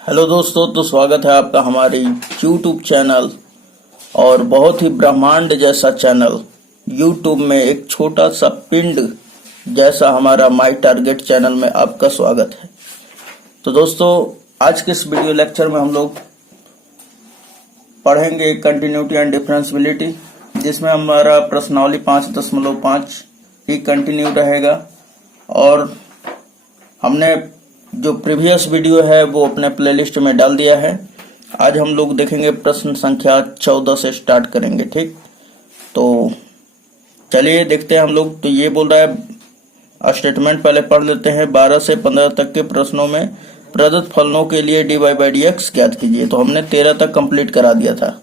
Hello दोस्तों, तो स्वागत है आपका हमारे YouTube चैनल और बहुत ही ब्रह्मांड जैसा चैनल YouTube में एक छोटा सा पिंड जैसा हमारा माय टारगेट चैनल में आपका स्वागत है। तो दोस्तों, आज के इस वीडियो लेक्चर में हम लोग पढ़ेंगे कंटिन्यूटी एंड डिफरेंशियबिलिटी, जिसमें हमारा प्रश्नावली 5.5 ही कंटिन्यू रहेगा। और हमने जो प्रीवियस वीडियो है वो अपने प्लेलिस्ट में डाल दिया है। आज हम लोग देखेंगे प्रश्न संख्या 14 से स्टार्ट करेंगे। ठीक, तो चलिए देखते हैं हम लोग। तो ये बोल रहा है, स्टेटमेंट पहले पढ़ लेते हैं। 12 से 15 तक के प्रश्नों में प्रदत्त फलनों के लिए dy/dx ज्ञात कीजिए। तो हमने 13 तक कंप्लीट करा दिया था।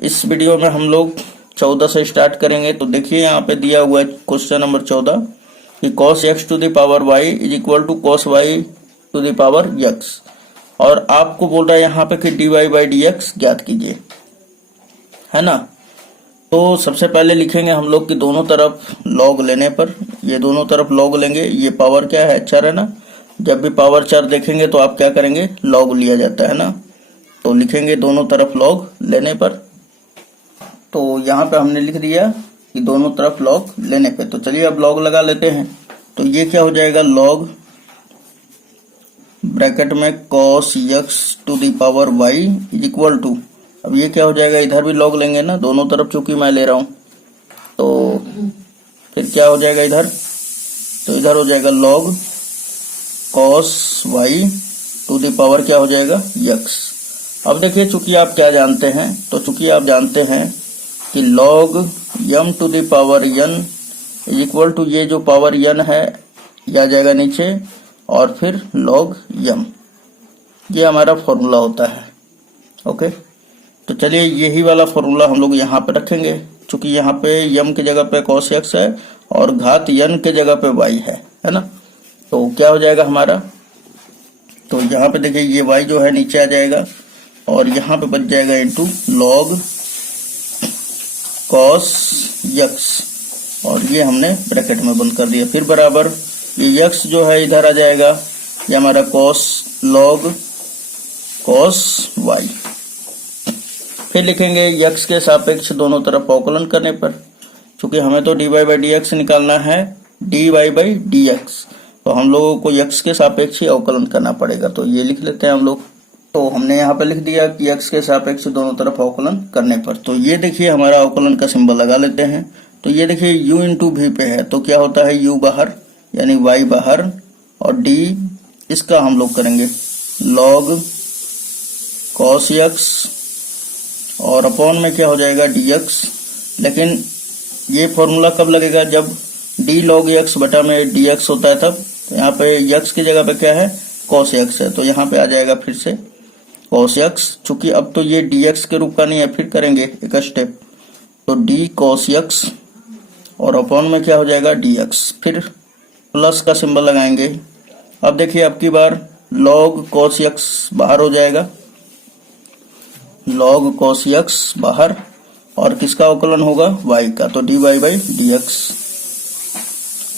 इस वीडियो में हम लोग 14 से स्टार्ट करेंगे। तो देखिए यहाँ पे दिया हुआ है क्वेश्चन नंबर 14 कि cos x to the power y is equal to cos y to the power x, और आपको बोल रहा है यहाँ पे कि dy/dx ज्ञात कीजिए, है ना। तो सबसे पहले लिखेंगे हम लोग कि दोनों तरफ लॉग लेने पर, ये दोनों तरफ लॉग लेंगे। ये पावर क्या है, 4 है ना। जब भी पावर 4 देखेंगे तो आप क्या करेंगे, लॉग लिया जाता है ना। तो लिखेंगे दोनों तरफ लॉग लेने पर। तो यहाँ पे हमने लिख दिया कि दोनों तरफ लॉग लेने पे। तो चलिए अब लॉग लगा लेते हैं। तो ये क्या हो जाएगा, लॉग ब्रैकेट में cos x to the power y is equal to, अब ये क्या हो जाएगा, इधर भी लॉग लेंगे ना दोनों तरफ, चूंकि मैं ले रहा हूं। तो फिर क्या हो जाएगा इधर, तो इधर हो जाएगा log cos y to the power क्या हो जाएगा, x। अब देखिए, चूंकि आप क्या जानते हैं, तो चूंकि आप जानते हैं कि log m to the power n is equal to, ये जो पावर n है ये आ जाएगा नीचे, और फिर log m, ये हमारा फॉर्मूला होता है। ओके, तो चलिए यही वाला फॉर्मूला हम लोग यहाँ पे रखेंगे। चूंकि यहाँ पे m की जगह पे cos x है और घात n के जगह पे y है ना। तो क्या हो जाएगा हमारा, तो यहाँ पे देखिए ये y जो है नीचे आ जाएगा, और यहाँ पे बच जाएगा इंटू log cos x, और ये हमने ब्रैकेट में बंद कर दिया। फिर बराबर ये x जो है इधर आ जाएगा, ये हमारा log cos y। फिर लिखेंगे x के सापेक्ष दोनों तरफ अवकलन करने पर, चूंकि हमें तो dy/dx निकालना है, dy/dx, तो हम लोगों को x के सापेक्ष ही अवकलन करना पड़ेगा। तो ये लिख लेते हैं हम लोग। तो हमने यहाँ पे लिख दिया कि x के सापेक्ष दोनों तरफ अवकलन करने पर। तो ये देखिए हमारा अवकलन का सिंबल लगा लेते हैं। तो ये देखिए u इंटू v पे है, तो क्या होता है, u बाहर यानी y बाहर, और d इसका हम लोग करेंगे log cos x, और अपॉन में क्या हो जाएगा dx। लेकिन ये फॉर्मूला कब लगेगा, जब d log x बटा में dx होता है तब। तो यहाँ पे x की जगह पे क्या है, cos x है, तो यहाँ पे आ जाएगा फिर से cos x। चूंकि अब तो ये dx के रूप का नहीं है, फिर करेंगे एक स्टेप, तो d cos x, और अपॉन में क्या हो जाएगा dx, फिर प्लस का सिंबल लगाएंगे। अब देखिए अब की बार log cos x बाहर हो जाएगा, log cos x बाहर, और किसका अवकलन होगा, y का, तो dy/dx।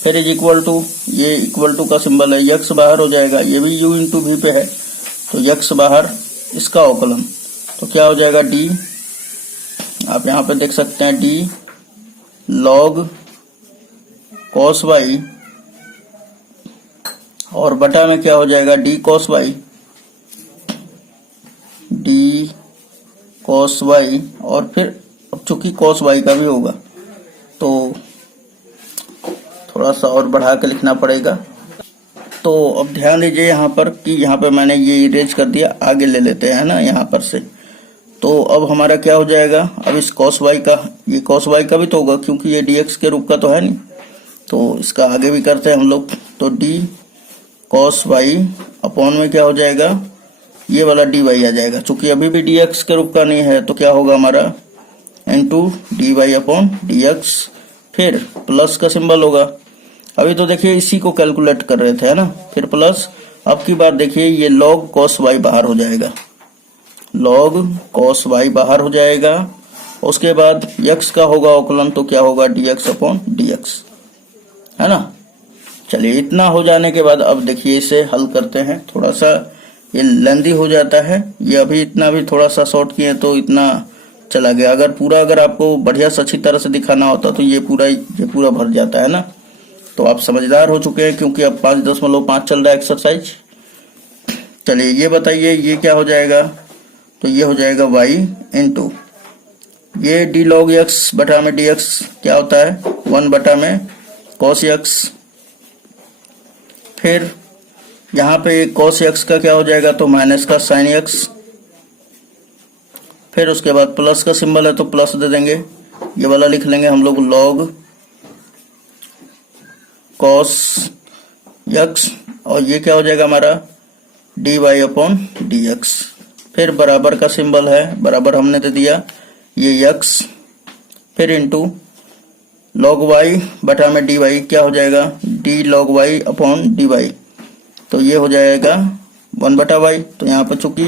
फिर इज इक्वल टू, ये इक्वल टू का सिंबल है, x बाहर हो जाएगा, ये भी u इंटू v पे है, तो x बाहर, इसका अवकलन, तो क्या हो जाएगा d, आप यहाँ पे देख सकते हैं d log cos y, और बटा में क्या हो जाएगा d cos y, d cos y, और फिर अब चूंकि cos y का भी होगा तो थोड़ा सा और बढ़ा के लिखना पड़ेगा। तो अब ध्यान दीजिए यहाँ पर कि यहाँ पे मैंने ये इरेज कर दिया, आगे ले लेते हैं ना यहाँ पर से। तो अब हमारा क्या हो जाएगा, अब इस cos y का, ये cos y का भी तो होगा क्योंकि ये dx के रूप का तो है नहीं, तो इसका आगे भी करते हैं हम लोग। तो d cos y अपॉन में क्या हो जाएगा, ये वाला dy आ जाएगा, चूंकि अभी भी dx के रूप का नहीं है, तो क्या होगा हमारा इंटू dy/dx, फिर प्लस का सिंबल होगा। अभी तो देखिए इसी को कैलकुलेट कर रहे थे, है ना, फिर प्लस। अब की बार देखिए ये log cos y बाहर हो जाएगा, log cos y बाहर हो जाएगा। उसके बाद x का होगा अवकलन, तो क्या होगा dx/dx, है ना। चलिए इतना हो जाने के बाद अब देखिए इसे हल करते हैं, थोड़ा सा ये लेंदी हो जाता है। ये अभी इतना भी थोड़ा सा शॉर्ट किए तो इतना चला गया। अगर आपको बढ़िया से अच्छी तरह से दिखाना होता तो ये पूरा भर जाता है ना। तो आप समझदार हो चुके हैं क्योंकि अब 5.5 चल रहा है एक्सरसाइज। चलिए ये बताइए ये क्या हो जाएगा, तो ये हो जाएगा y इंटू ये d log x बटा में dx क्या होता है 1 बटा में cos x। फिर यहाँ पे cos x का क्या हो जाएगा तो माइनस का sin x। फिर उसके बाद प्लस का सिंबल है तो प्लस दे देंगे, ये वाला लिख लेंगे हम लोग log cos x और ये क्या हो जाएगा हमारा dy अपॉन dx। फिर बराबर का सिंबल है, बराबर हमने दे दिया ये x, फिर इंटू log y बटा में dy क्या हो जाएगा d log y upon dy। तो ये हो जाएगा 1 बटा y। तो यहाँ पे चूंकि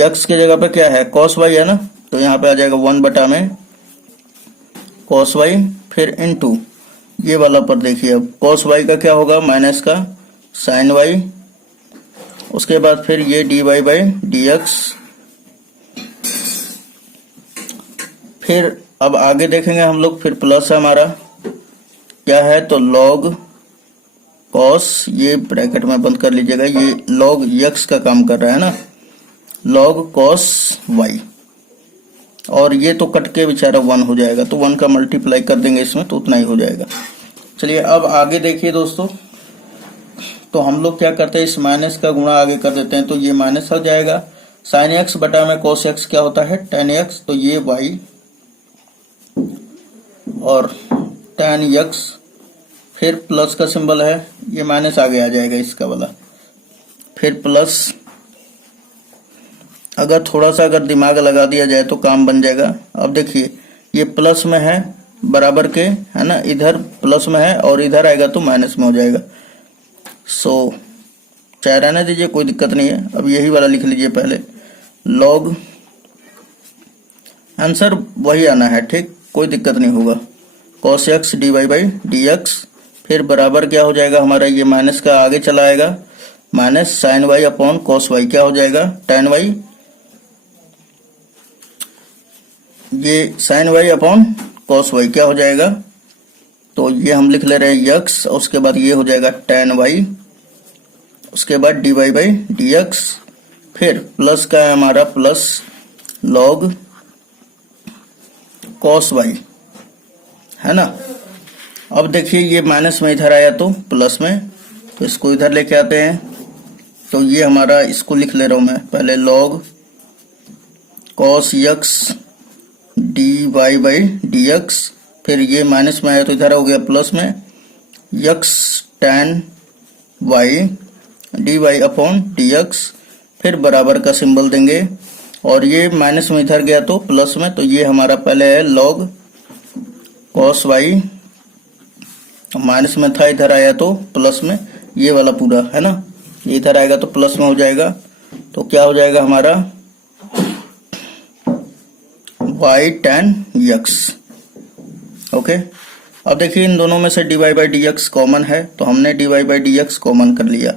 x के जगह पे क्या है cos y है ना, तो यहाँ पे आ जाएगा 1 बटा में cos y। फिर इंटू ये वाला पर देखिए अब cos y का क्या होगा माइनस का sin y। उसके बाद फिर ये dy बाई dx। फिर अब आगे देखेंगे हम लोग, फिर प्लस हमारा क्या है तो log cos, ये ब्रैकेट में बंद कर लीजिएगा, ये log x का काम कर रहा है ना, log cos y। और ये तो कट के बेचारा 1 हो जाएगा, तो 1 का मल्टीप्लाई कर देंगे इसमें तो उतना ही हो जाएगा। चलिए अब आगे देखिए दोस्तों, तो हम लोग क्या करते हैं इस माइनस का गुणा आगे कर देते हैं, तो ये माइनस हो जाएगा sin x बटा में cos x क्या होता है tan x। तो ये y और tan x, फिर प्लस का सिंबल है, ये माइनस आगे आ जाएगा इसका वाला, फिर प्लस। अगर थोड़ा सा अगर दिमाग लगा दिया जाए तो काम बन जाएगा। अब देखिए ये प्लस में है बराबर के है ना, इधर प्लस में है और इधर आएगा तो माइनस में हो जाएगा। सो चाहे रहने दीजिए, कोई दिक्कत नहीं है। अब यही वाला लिख लीजिए पहले, log, आंसर वही आना है ठीक, कोई दिक्कत नहीं होगा, cos x dy by dx। फिर बराबर क्या हो जाएगा हमारा, ये माइनस का आगे चला आएगा, minus sin y upon cos y क्या हो जाएगा tan y। ये sin y upon cos y क्या हो जाएगा, तो ये हम लिख ले रहे हैं x, उसके बाद ये हो जाएगा tan y, उसके बाद dy बाई dx। फिर प्लस का है हमारा प्लस log cos y है ना। अब देखिए ये माइनस में इधर आया तो प्लस में, तो इसको इधर लेके आते हैं, तो ये हमारा इसको लिख ले रहा हूं मैं पहले log cos x dy by dx। फिर ये माइनस में आया तो इधर हो गया प्लस में x tan y dy upon dx। फिर बराबर का सिंबल देंगे और ये माइनस में इधर गया तो प्लस में, तो ये हमारा पहले है log cos y, माइनस में था इधर आया तो प्लस में, ये वाला पूरा है ना, ये इधर आएगा तो प्लस में हो जाएगा। तो क्या हो जाएगा हमारा y tan x। ओके, अब देखिए इन दोनों में से dy बाई dx कॉमन है, तो हमने dy बाई dx कॉमन कर लिया।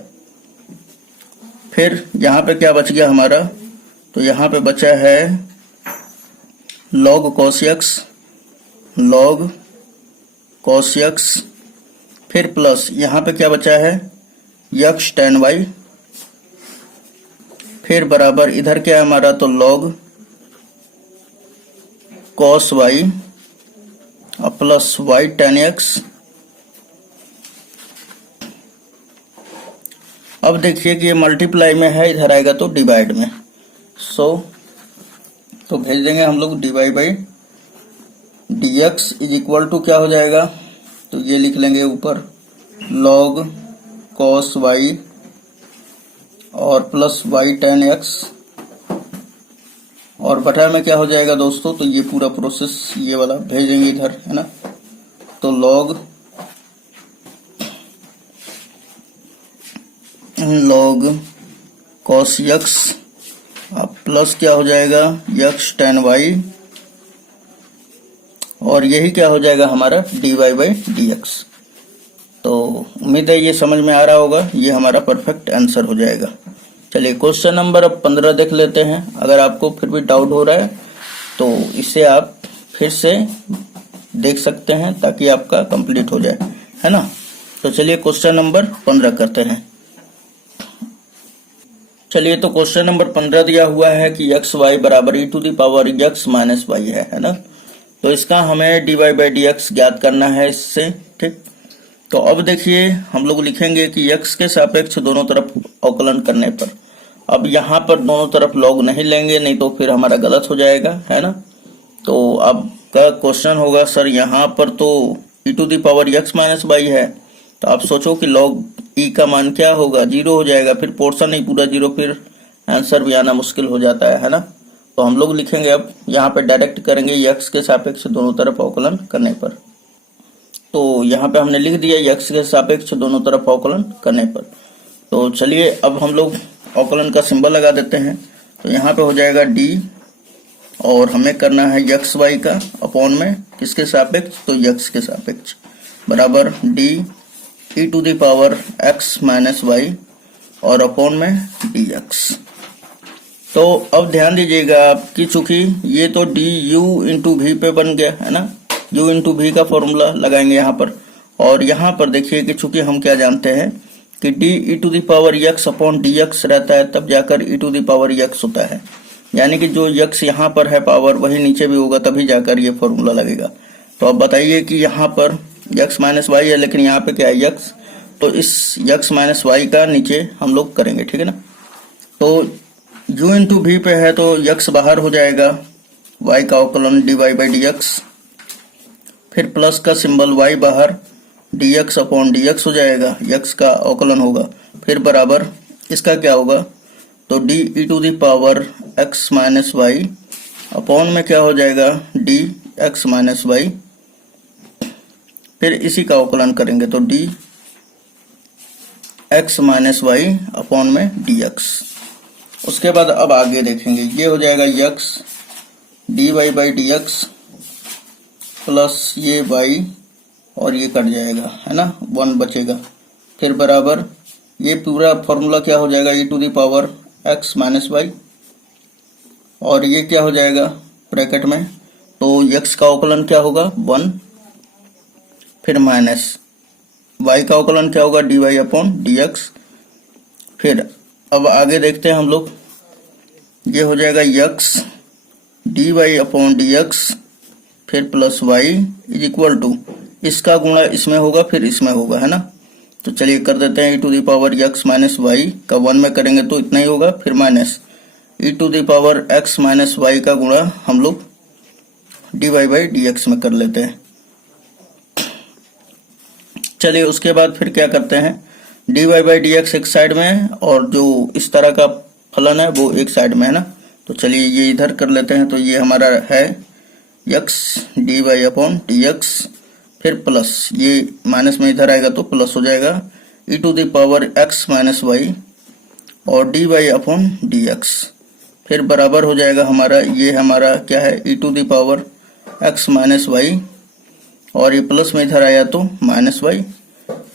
फिर यहाँ पे क्या बच गया हमारा, तो यहाँ पे बचा है log cos x, फिर प्लस यहाँ पे क्या बचा है x tan y। फिर बराबर इधर क्या है हमारा, तो log cos y और प्लस y tan x। अब देखिए कि ये मल्टीप्लाई में है, इधर आएगा तो डिवाइड में। तो भेज देंगे हम लोग dy by dx is equal to क्या हो जाएगा, तो ये लिख लेंगे ऊपर log cos y और प्लस y tan x, और बटा में क्या हो जाएगा दोस्तों, तो ये पूरा प्रोसेस ये वाला भेजेंगे इधर है ना। तो log cos x अब प्लस क्या हो जाएगा x tan y, और यही क्या हो जाएगा हमारा dy बाई dx। तो उम्मीद है ये समझ में आ रहा होगा, ये हमारा परफेक्ट आंसर हो जाएगा। चलिए क्वेश्चन नंबर अब 15 देख लेते हैं। अगर आपको फिर भी डाउट हो रहा है तो इसे आप फिर से देख सकते हैं ताकि आपका कंप्लीट हो जाए, है ना। तो चलिए क्वेश्चन नंबर 15 करते हैं। चलिए तो क्वेश्चन नंबर 15 दिया हुआ है कि एक्स वाई बराबर e to the power X minus Y है ना। तो इसका हमें D Y by D X ज्ञात करना है इससे, ठीक। तो अब देखिए हम लोग लिखेंगे कि x के सापेक्ष दोनों तरफ अवकलन करने पर, अब यहाँ पर दोनों तरफ लॉग नहीं लेंगे, नहीं तो फिर हमारा गलत हो जाएगा, है ना। तो अब का क्वेश्चन होगा सर यहाँ पर तो e to the power x minus Y है, तो आप सोचो कि लॉग e का मान क्या होगा, 0 हो जाएगा, फिर पोर्शन नहीं पूरा 0, फिर आंसर भी आना मुश्किल हो जाता है ना। तो हम लोग लिखेंगे अब यहाँ पे डायरेक्ट करेंगे x के सापेक्ष दोनों तरफ अवकलन करने पर। तो यहाँ पे हमने लिख दिया x के सापेक्ष दोनों तरफ अवकलन करने पर। तो चलिए अब हम लोग अवकलन का सिंबल लगा देते हैं। तो यहाँ पे हो जाएगा d और हमें करना है x y का अपॉन में किसके सापेक्ष, तो x के सापेक्ष, बराबर d e to the power x minus y और अपॉन में dx। तो अब ध्यान दीजिएगा आपकी, चूंकि ये तो डी यू इंटू वी पे बन गया है ना, u इंटू वी का फॉर्मूला लगाएंगे यहाँ पर। और यहाँ पर देखिए कि चूंकि हम क्या जानते हैं कि d e to the power x upon dx रहता है, तब जाकर e to the power x होता है, यानी कि जो x यहाँ पर है पावर वही नीचे भी होगा, तभी जाकर ये फॉर्मूला लगेगा। तो अब बताइए कि यहाँ पर x माइनस वाई है, लेकिन यहाँ पे क्या है x, तो इस x माइनस वाई का नीचे हम लोग करेंगे, ठीक है ना। तो u इंटू वी पे है तो x बाहर हो जाएगा, y का अवकलन dy बाई dx, फिर प्लस का सिंबल y बाहर, dx अपॉन dx हो जाएगा, x का अवकलन होगा, फिर बराबर इसका क्या होगा, तो d e to the power x minus y upon में क्या हो जाएगा d x माइनस वाई, फिर इसी का अवकलन करेंगे तो d x minus y upon में dx। उसके बाद अब आगे देखेंगे, ये हो जाएगा x dy by dx plus ये y और ये कट जाएगा, है ना, 1 बचेगा, फिर बराबर ये पूरा फॉर्मूला क्या हो जाएगा e to the power x minus y, और ये क्या हो जाएगा ब्रैकेट में, तो x का अवकलन क्या होगा 1, फिर माइनस y का अवकलन क्या होगा dy अपॉन dx। फिर अब आगे देखते हैं हम लोग, ये हो जाएगा x dy अपॉन dx, फिर plus y is equal to इसका गुणा इसमें होगा, फिर इसमें होगा, है ना। तो चलिए कर देते हैं e to the power x minus y का 1 में करेंगे तो इतना ही होगा, फिर minus e to the power x minus y का गुणा हम लोग dy बाई dx में कर लेते हैं। चलिए उसके बाद फिर क्या करते हैं, dy बाई dx एक साइड में है और जो इस तरह का फलन है वो एक साइड में है ना। तो चलिए ये इधर कर लेते हैं, तो ये हमारा है x dy अपॉन dx, फिर प्लस ये माइनस में इधर आएगा तो प्लस हो जाएगा e to the power x minus y और dy अपॉन dx, फिर बराबर हो जाएगा हमारा, ये हमारा क्या है e to the power x minus y और ये प्लस में इधर आया तो माइनस वाई।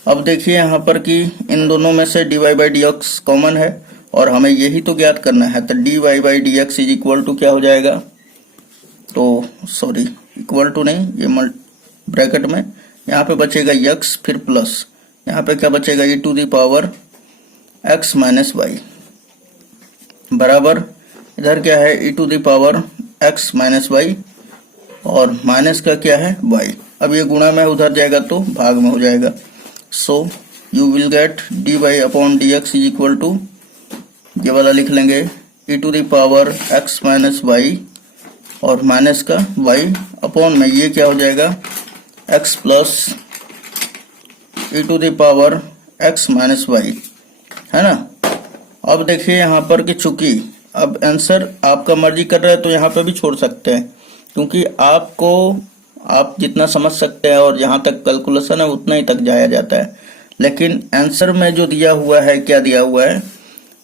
अब देखिए यहाँ पर कि इन दोनों में से dy बाई dx कॉमन है और हमें यही तो ज्ञात करना है, तो dy by dx is equal to क्या हो जाएगा, तो सॉरी इक्वल टू नहीं, ये ब्रैकेट में यहाँ पे बचेगा x, फिर प्लस यहाँ पे क्या बचेगा e to the power x minus y, बराबर इधर क्या है e to the power x minus y और माइनस का क्या है y। अब ये गुणा में उधर जाएगा तो भाग में हो जाएगा, so you will get dy upon dx is equal to, ये वाला लिख लेंगे e to the power x minus y और माइनस का y अपॉन में ये क्या हो जाएगा x plus e to the power x minus Y, है ना। अब देखिए यहाँ पर कि चूंकि अब आंसर आपका मर्जी कर रहा है तो यहाँ पे भी छोड़ सकते हैं, क्योंकि आपको आप जितना समझ सकते हैं और जहाँ तक कैलकुलेशन है उतना ही तक जाया जाता है, लेकिन आंसर में जो दिया हुआ है क्या दिया हुआ है,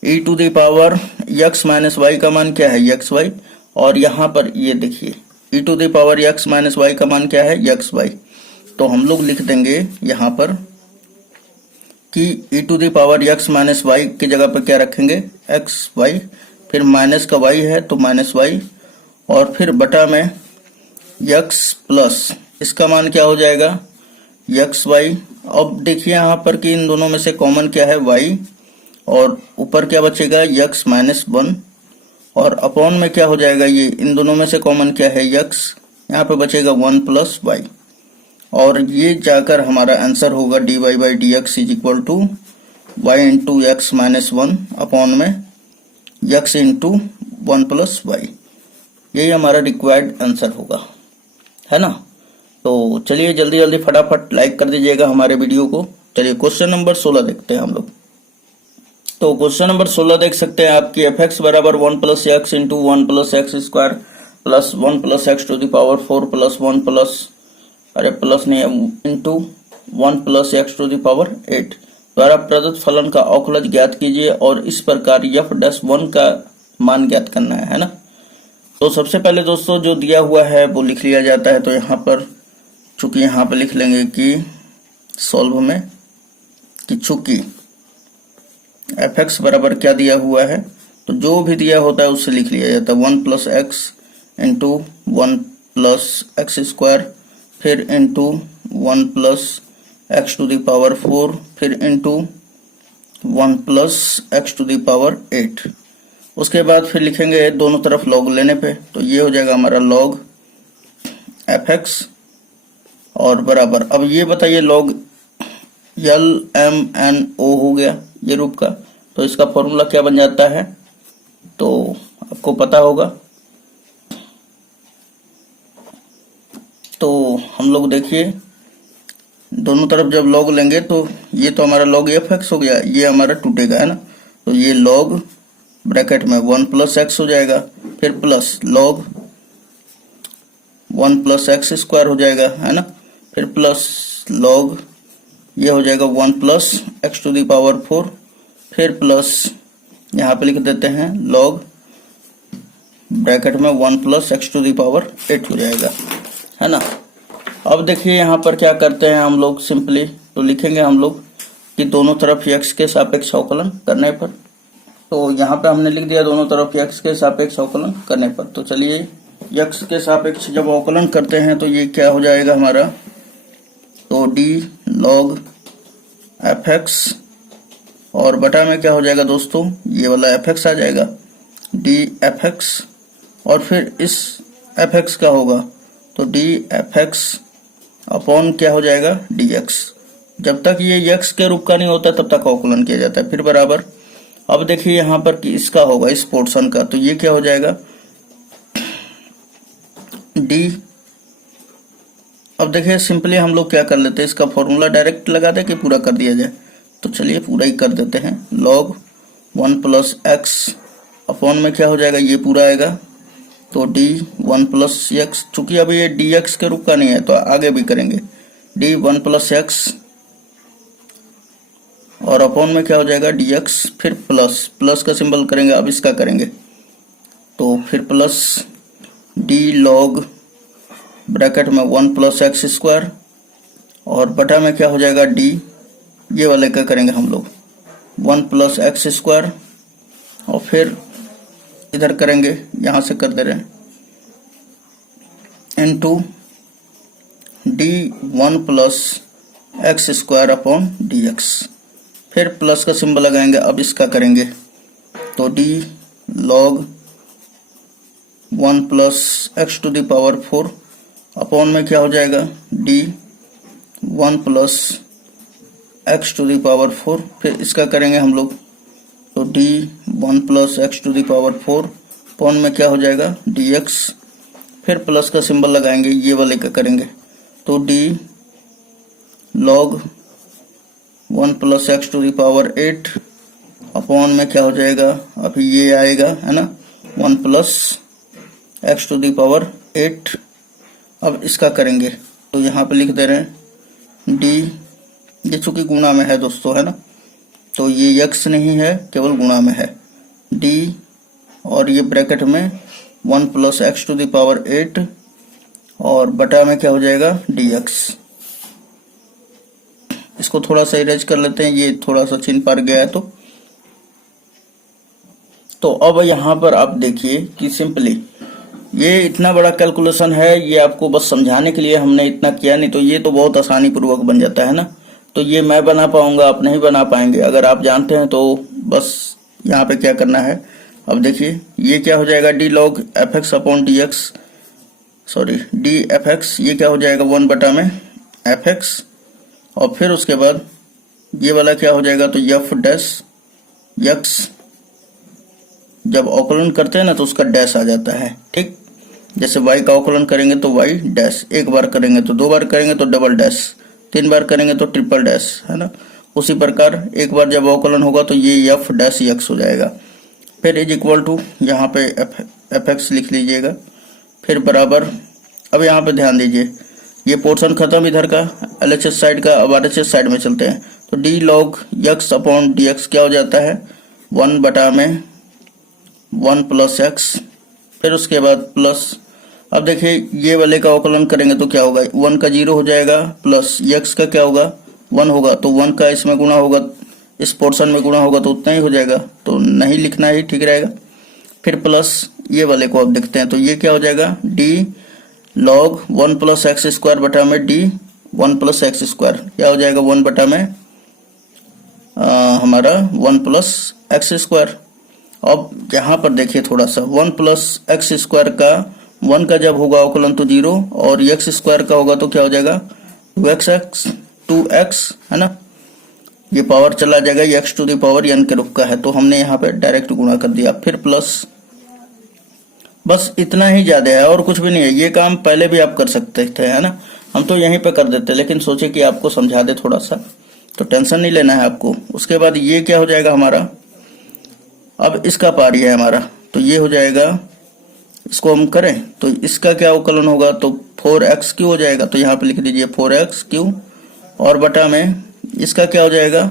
e to the power x minus y का मान क्या है एक्स वाई, और यहाँ पर ये देखिए e to the power x minus y का मान क्या है एक्स वाई। तो हम लोग लिख देंगे यहाँ पर कि e to the power x minus y की जगह पर क्या रखेंगे, x वाई, फिर माइनस का y है तो माइनस वाई, और फिर बटा में x प्लस इसका मान क्या हो जाएगा, एक्स वाई। अब देखिए यहाँ पर कि इन दोनों में से कॉमन क्या है, y, और ऊपर क्या बचेगा, x माइनस वन, और अपॉन में क्या हो जाएगा, ये इन दोनों में से कॉमन क्या है, x, यहाँ पे बचेगा 1 प्लस वाई, और ये जाकर हमारा आंसर होगा dy by D x is equal to y into x minus one upon में x इंटू 1 प्लस वाई। यही हमारा रिक्वायर्ड आंसर होगा, है ना। तो चलिए जल्दी जल्दी फटाफट लाइक कर दीजिएगा हमारे वीडियो को। चलिए क्वेश्चन नंबर 16 देखते हैं हम लोग। तो क्वेश्चन नंबर 16 देख सकते हैं आपकी एफ एक्स बराबर 1 plus x into 1 plus x square plus 1 plus x to the power 4 plus 1 plus, अरे प्लस नहीं है, into 1 plus x to the power 8 द्वारा प्रदत्त फलन का अवकलज ज्ञात कीजिए और इस प्रकार एफ डैश 1 का मान ज्ञात करना है ना। तो सबसे पहले दोस्तों जो दिया हुआ है वो लिख लिया जाता है। तो यहाँ पर चूंकि यहाँ पे लिख लेंगे कि सॉल्व में कि चूंकि एफ एक्स बराबर क्या दिया हुआ है, तो जो भी दिया होता है उससे लिख लिया जाता है 1 plus x into 1 plus x square, फिर into 1 plus x to the power 4, फिर into 1 plus x to the power 8। उसके बाद फिर लिखेंगे दोनों तरफ लॉग लेने पे, तो ये हो जाएगा हमारा लॉग एफ एक्स और बराबर, अब ये बताइए log l m n o हो गया ये रूप का, तो इसका फॉर्मूला क्या बन जाता है, तो आपको पता होगा। तो हम लोग देखिए दोनों तरफ जब लॉग लेंगे तो ये तो हमारा लॉग एफ एक्स हो गया, ये हमारा टूटेगा, है ना। तो ये लॉग ब्रैकेट में 1 प्लस एक्स हो जाएगा, फिर plus log 1 plus x square हो जाएगा, है ना, फिर प्लस लॉग ये हो जाएगा 1 plus x to the power 4, फिर प्लस यहाँ पे लिख देते हैं लॉग ब्रैकेट में 1 plus x to the power 8 हो जाएगा, है ना। अब देखिए यहाँ पर क्या करते हैं हम लोग, सिंपली तो लिखेंगे हम लोग कि दोनों तरफ x के सापेक्ष अवकलन करने पर, तो यहाँ पे हमने लिख दिया दोनों तरफ x के सापेक्ष अवकलन करने पर। तो चलिए x के सापेक्ष जब अवकलन करते हैं तो ये क्या हो जाएगा हमारा, तो d log एफ एक्स और बटा में क्या हो जाएगा दोस्तों, ये वाला एफ एक्स आ जाएगा डी एफ एक्स, और फिर इस एफ एक्स का होगा तो डी एफ एक्स अपॉन क्या हो जाएगा डी एक्स। जब तक ये एक्स के रूप का नहीं होता तब तक अवकलन किया जाता है, फिर बराबर। अब देखिए यहाँ पर कि इसका होगा इस पोर्शन का, तो ये क्या हो जाएगा डी। अब देखिए सिंपली हम लोग क्या कर लेते हैं, इसका फॉर्मूला डायरेक्ट लगा दे कि पूरा कर दिया जाए, तो चलिए पूरा ही कर देते हैं। लॉग 1 प्लस एक्स अपॉन में क्या हो जाएगा, ये पूरा आएगा, तो डी 1 प्लस एक्स, चूंकि अभी ये डी एक्स के रूप का नहीं है तो आगे भी करेंगे डी 1 प्लस एक्स, और अपॉन में क्या हो जाएगा डी एक्स, फिर प्लस प्लस का सिंबल करेंगे, अब इसका करेंगे तो फिर प्लस डी लॉग ब्रैकेट में 1 प्लस एक्स स्क्वायर, और बटा में क्या हो जाएगा डी, ये वाले का करेंगे हम लोग 1 प्लस एक्स स्क्वायर, और फिर इधर करेंगे, यहाँ से कर दे रहे हैं into d 1 plus x square upon d x, फिर प्लस का सिंबल लगाएंगे, अब इसका करेंगे तो d log 1 plus x to the power 4 upon में क्या हो जाएगा d 1 plus x to the power 4, फिर इसका करेंगे हम लोग तो d 1 plus x to the power 4 upon में क्या हो जाएगा डी एक्स, फिर प्लस का सिंबल लगाएंगे, ये वाले का करेंगे तो d log 1 plus x to the power 8 upon में क्या हो जाएगा, अभी ये आएगा, है ना, 1 plus x to the power 8। अब इसका करेंगे तो यहाँ पे लिख दे रहे हैं डी, ये चूंकि गुणा में है दोस्तों, है ना, तो ये एक्स नहीं है, केवल गुणा में है डी, और ये ब्रैकेट में 1 plus x to the power 8 और बटा में क्या हो जाएगा डी एक्स। इसको थोड़ा सा इरेज कर लेते हैं, ये थोड़ा सा चिन्ह पर गया है। तो अब यहाँ पर आप देखिए कि सिंपली ये इतना बड़ा कैलकुलेशन है, ये आपको बस समझाने के लिए हमने इतना किया, नहीं तो ये तो बहुत आसानी पूर्वक बन जाता है ना। तो ये मैं बना पाऊंगा, आप नहीं बना पाएंगे। अगर आप जानते हैं तो बस यहाँ पे क्या करना है, अब देखिए ये क्या हो जाएगा, D log F x upon d x, sorry D F x, ये क्या हो जाएगा 1 बटा में एफ एक्स, और फिर उसके बाद ये वाला क्या हो जाएगा, तो एफ डैश एक्स, जब अवकलन करते हैं ना तो उसका डैश आ जाता है, ठीक। जैसे y का अवकलन करेंगे तो y डैश, एक बार करेंगे तो 2 बार करेंगे तो डबल डैश, 3 बार करेंगे तो ट्रिपल डैश, है ना। उसी प्रकार एक बार जब अवकलन होगा तो ये एफ डैश एक्स हो जाएगा। फिर इज इक्वल टू यहाँ पे एफ एक्स लिख लीजिएगा, फिर बराबर, अब यहाँ पे ध्यान दीजिए ये पोर्शन खत्म इधर का एलएचएस साइड का, अब आरएचएस साइड में चलते हैं। तो d log x upon d x क्या हो जाता है, 1 बटा में 1 प्लस एक्स, फिर उसके बाद प्लस, अब देखिए ये वाले का अवकलन करेंगे तो क्या होगा, 1 का 0 हो जाएगा, प्लस एक्स का क्या होगा 1 होगा, तो 1 का इसमें गुणा होगा, इस पोर्शन में गुणा होगा तो उतना ही हो जाएगा, तो नहीं लिखना ही ठीक रहेगा। फिर प्लस ये वाले को अब देखते हैं, तो ये क्या हो जाएगा, D log 1 plus x square बटा में डी 1 प्लस एक्स स्क्वायर, क्या हो जाएगा 1 बटा में हमारा 1 प्लस एक्स स्क्वायर। अब यहाँ पर देखिए थोड़ा सा, 1 प्लस एक्स स्क्वायर का 1 का जब होगा अवकलन तो 0, और एक्स स्क्वायर का होगा तो क्या हो जाएगा 2x, है ना। ये पावर चला जाएगा, ये x to the power n के रूप का है, तो हमने यहाँ पे डायरेक्ट गुणा कर दिया। फिर प्लस, बस इतना ही ज्यादा है और कुछ भी नहीं है। ये काम पहले भी आप कर सकते थे, है ना, हम तो यहीं पे कर देते, लेकिन सोचे कि आपको समझा दे थोड़ा सा, तो टेंशन नहीं लेना है आपको। उसके बाद ये क्या हो जाएगा हमारा, अब इसका पारी है हमारा, तो ये हो जाएगा, इसको हम करें तो इसका क्या अवकलन होगा, तो 4x क्यू हो जाएगा, तो यहाँ पे लिख दीजिए 4x क्यू, और बटा में इसका क्या हो जाएगा,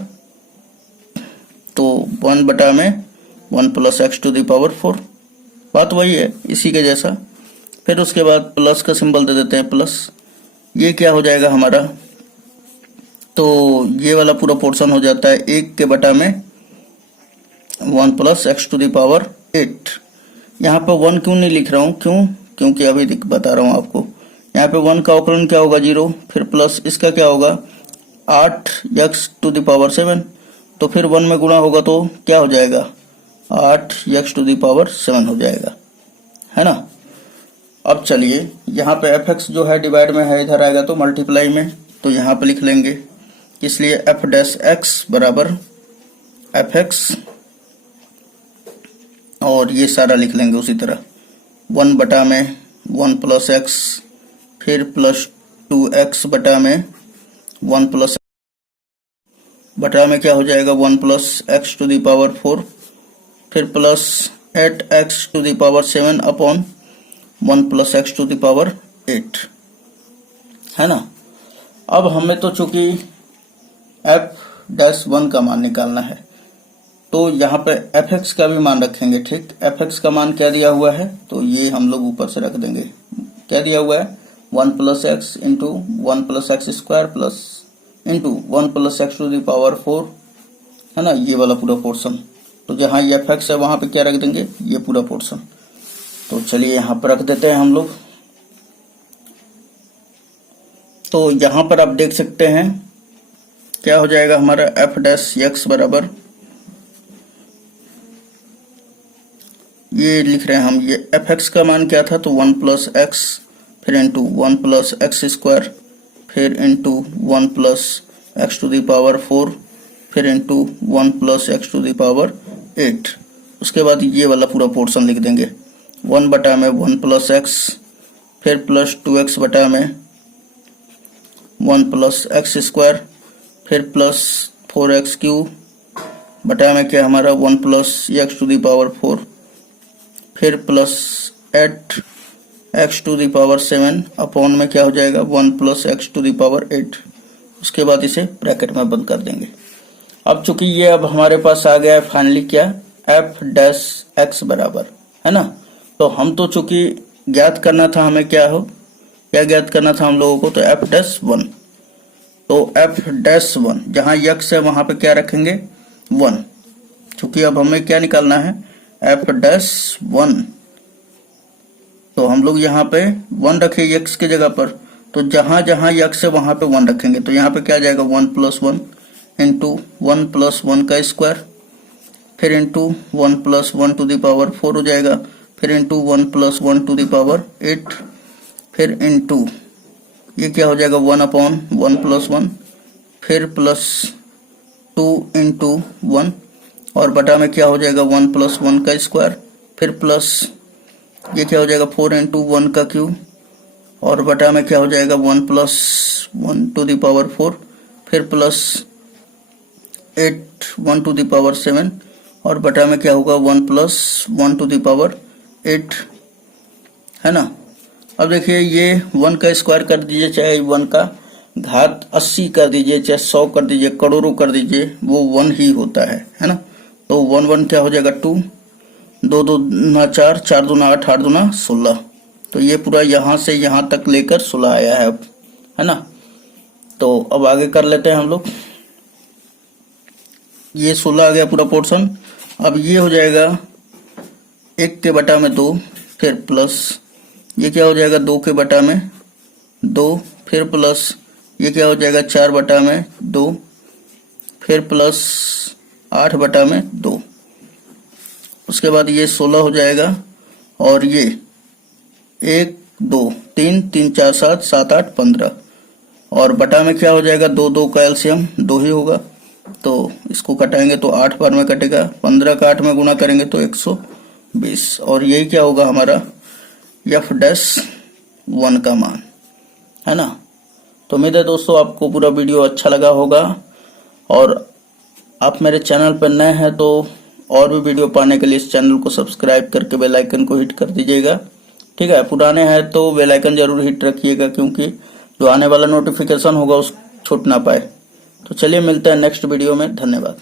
तो 1 बटा में 1 plus x to the power 4, बात वही है इसी के जैसा। फिर उसके बाद प्लस का सिंबल दे देते हैं, प्लस, ये क्या हो जाएगा हमारा, तो ये वाला पूरा पोर्शन हो जाता है 1 के बटा में 1 plus x to the power 8। यहाँ पे 1 क्यों नहीं लिख रहा हूँ, क्यों, क्योंकि अभी बता रहा हूँ आपको। यहाँ पे 1 का अवकलन क्या होगा 0, फिर प्लस इसका क्या होगा 8 एक्स टू द पावर 7, तो फिर 1 में गुणा होगा तो क्या हो जाएगा 8 एक्स टू द पावर 7 हो जाएगा, है ना। अब चलिए यहाँ पे एफ एक्स जो है डिवाइड में है, इधर आएगा तो मल्टीप्लाई में, तो यहाँ पे लिख लेंगे, इसलिए एफ डैश एक्स बराबर एफ एक्स, और ये सारा लिख लेंगे उसी तरह 1 बटा में 1 प्लस एक्स, फिर प्लस 2x बटा में 1 प्लस बटा में क्या हो जाएगा 1 plus x to the power 4, फिर plus 8x to the power 7 upon 1 plus x to the power 8, है ना। अब हमें तो चूंकि f-1 का मान निकालना है, तो यहाँ पे fx का भी मान रखेंगे, ठीक। fx का मान क्या दिया हुआ है, तो ये हम लोग ऊपर से रख देंगे, क्या दिया हुआ है 1 plus x into 1 plus x square plus into 1 plus x to the power 4, है ना, ये वाला पूरा पोर्शन। तो जहाँ ये fx है वहां पे क्या रख देंगे, ये पूरा पोर्शन। तो चलिए यहाँ पर रख देते हैं हम लोग। तो यहाँ पर आप देख सकते हैं क्या हो जाएगा हमारा एफ डैश एक्स बराबर, ये लिख रहे हैं हम, ये एफ एक्स का मान क्या था, तो 1 प्लस एक्स, फिर इंटू 1 प्लस एक्स स्क्वायर, फिर into 1 plus x to the power 4, फिर into 1 plus x to the power 8। उसके बाद ये वाला पूरा पोर्शन लिख देंगे, 1 बटा में 1 प्लस एक्स, फिर प्लस 2x बटा में 1 प्लस एक्स स्क्वायर, फिर प्लस 4x क्यू बटा में क्या हमारा 1 plus x to the power 4, फिर plus 8 x to the power 7 upon में क्या हो जाएगा 1 plus x to the power 8। उसके बाद इसे ब्रैकेट में बंद कर देंगे। अब चूंकि ये अब हमारे पास आ गया है फाइनली क्या, एफ डैश एक्स बराबर, है ना। तो हम तो चूंकि ज्ञात करना था हमें क्या ज्ञात करना था हम लोगों को, तो एफ डैश 1। तो f'1 जहां x है वहां पे क्या रखेंगे 1, क्योंकि अब हमें क्या निकालना है f'1। तो हम लोग यहाँ पे 1 रखे x की जगह पर, तो जहां जहां x है वहां पे 1 रखेंगे। तो यहाँ पे क्या जाएगा 1 + 1 इंटू 1 + 1 का स्क्वायर, फिर इंटू 1 + 1 टू द पावर 4 हो जाएगा, फिर इंटू 1 + 1 टू द पावर 8, फिर इंटू ये क्या हो जाएगा 1/1 + 1, फिर +2 इंटू 1 और बटा में क्या हो जाएगा 1 + 1 का स्क्वायर, फिर प्लस ये क्या हो जाएगा 4 इंटू 1 का क्यूब और बटा में क्या हो जाएगा 1 + 1 टू द पावर 4, फिर प्लस 8 1 टू द पावर 7 और बटा में क्या होगा 1 + 1 टू द पावर 8, है ना। अब देखिए ये 1 का स्क्वायर कर दीजिए, चाहे 1 का घात 80 कर दीजिए, चाहे 100 कर दीजिए, करोड़ों कर दीजिए, वो 1 ही होता है ना। तो 1 1 क्या हो जाएगा 2, 2 2 4, 4 2 8, 8 2 16। तो ये पूरा यहाँ से यहाँ तक लेकर 16 आया है अब, है ना। तो अब आगे कर लेते हैं हम लोग। ये 16 आ गया पूरा पोर्शन। अब ये हो जाएगा 1 के बटा में 2, फिर प्लस ये क्या हो जाएगा 2 के बटा में 2, फिर प्लस ये क्या हो जाएगा 4 बटा में 2, फिर प्लस 8 बटा में 2। उसके बाद ये 16 हो जाएगा और ये 1 2 3 3 4 7 7 8 15 और बटा में क्या हो जाएगा 2 2 का एलसीएम 2 ही होगा। तो इसको कटाएंगे तो 8 बार में कटेगा, 15 का 8 में गुना करेंगे तो 120 और यही क्या होगा हमारा f'1 का मान, है ना। तो उम्मीद है दोस्तों आपको पूरा वीडियो अच्छा लगा होगा और आप मेरे चैनल पर नए हैं तो और भी वीडियो पाने के लिए इस चैनल को सब्सक्राइब करके बेल आइकन को हिट कर दीजिएगा, ठीक है। पुराने हैं तो बेल आइकन जरूर हिट रखिएगा, क्योंकि जो आने वाला नोटिफिकेशन होगा उस छूट ना पाए। तो चलिए मिलते हैं नेक्स्ट वीडियो में, धन्यवाद।